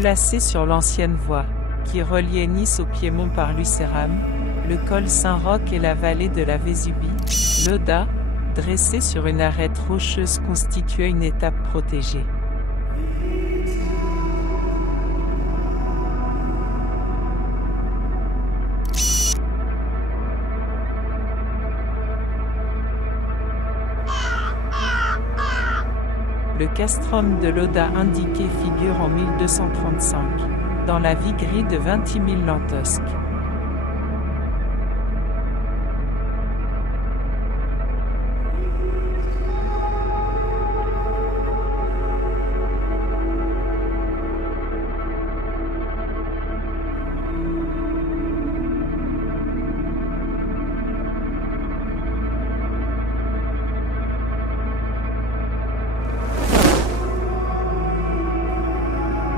Placé sur l'ancienne voie, qui reliait Nice au Piémont par Lucéram, le col Saint-Roch et la vallée de la Vésubie, Loda, dressé sur une arête rocheuse constituait une étape protégée. Le castrum de Loda indiqué figure en 1235, dans la viguerie de Vintimille-Lantosque.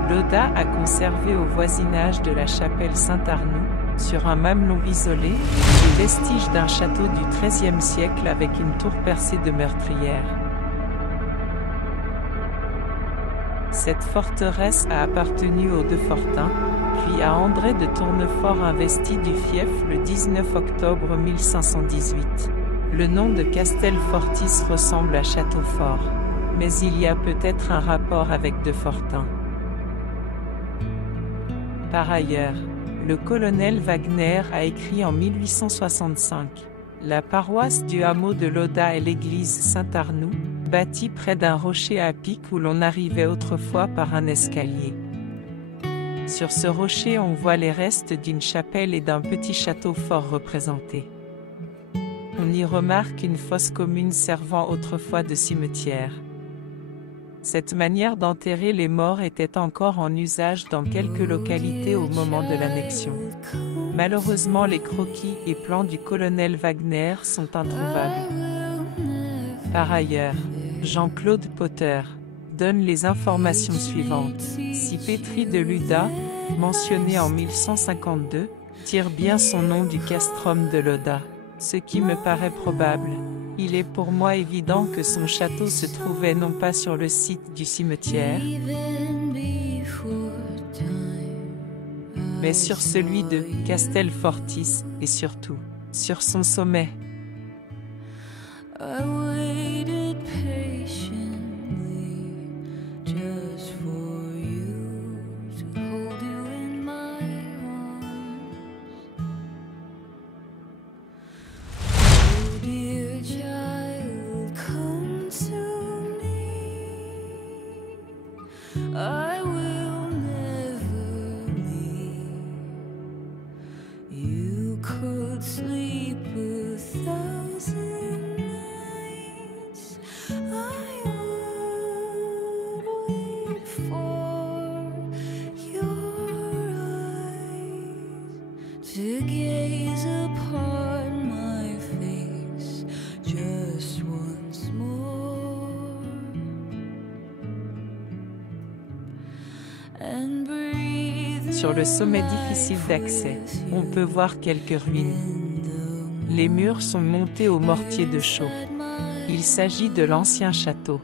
Loda a conservé au voisinage de la chapelle Saint-Arnoux, sur un mamelon isolé, les vestiges d'un château du XIIIe siècle avec une tour percée de meurtrières. Cette forteresse a appartenu aux de Fortin, puis à André de Tournefort investi du fief le 19 octobre 1518. Le nom de Castelfortis ressemble à Châteaufort, mais il y a peut-être un rapport avec de Fortin. Par ailleurs, le colonel Wagner a écrit en 1865 « La paroisse du hameau de Loda est l'église Saint-Arnoux, bâtie près d'un rocher à pic où l'on arrivait autrefois par un escalier. Sur ce rocher on voit les restes d'une chapelle et d'un petit château fort représenté. On y remarque une fosse commune servant autrefois de cimetière. Cette manière d'enterrer les morts était encore en usage dans quelques localités au moment de l'annexion. Malheureusement, les croquis et plans du colonel Wagner sont introuvables. Par ailleurs, Jean-Claude Potter donne les informations suivantes. Si Pétri de Luda, mentionné en 1152, tire bien son nom du castrum de Loda, ce qui me paraît probable. Il est pour moi évident que son château se trouvait non pas sur le site du cimetière, mais sur celui de Castelfortis et surtout, sur son sommet. I will never leave. You could sleep 1,000 nights. I would wait for your eyes to gaze upon my face just once more. Sur le sommet difficile d'accès, on peut voir quelques ruines. Les murs sont montés au mortier de chaux. Il s'agit de l'ancien château.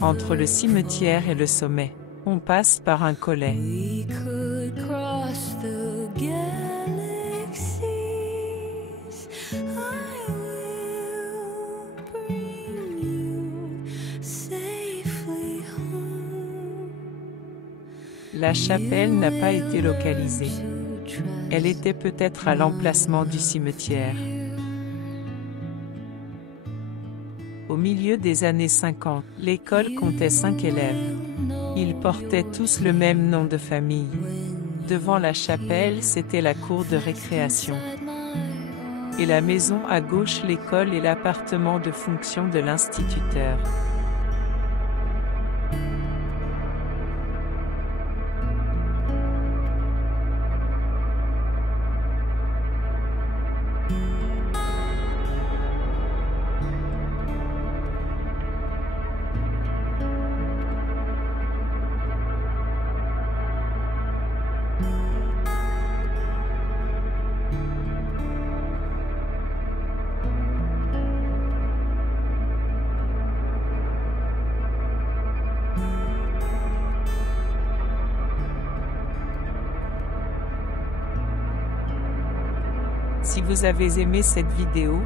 Entre le cimetière et le sommet, on passe par un collet. La chapelle n'a pas été localisée. Elle était peut-être à l'emplacement du cimetière. Au milieu des années 50, l'école comptait 5 élèves. Ils portaient tous le même nom de famille. Devant la chapelle, c'était la cour de récréation. Et la maison à gauche, l'école et l'appartement de fonction de l'instituteur. Si vous avez aimé cette vidéo,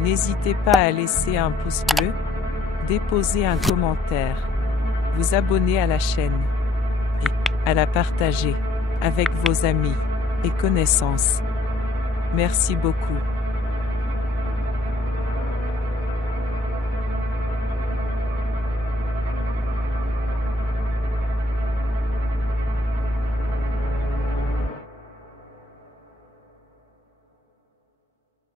n'hésitez pas à laisser un pouce bleu, déposer un commentaire, vous abonner à la chaîne et à la partager avec vos amis et connaissances. Merci beaucoup.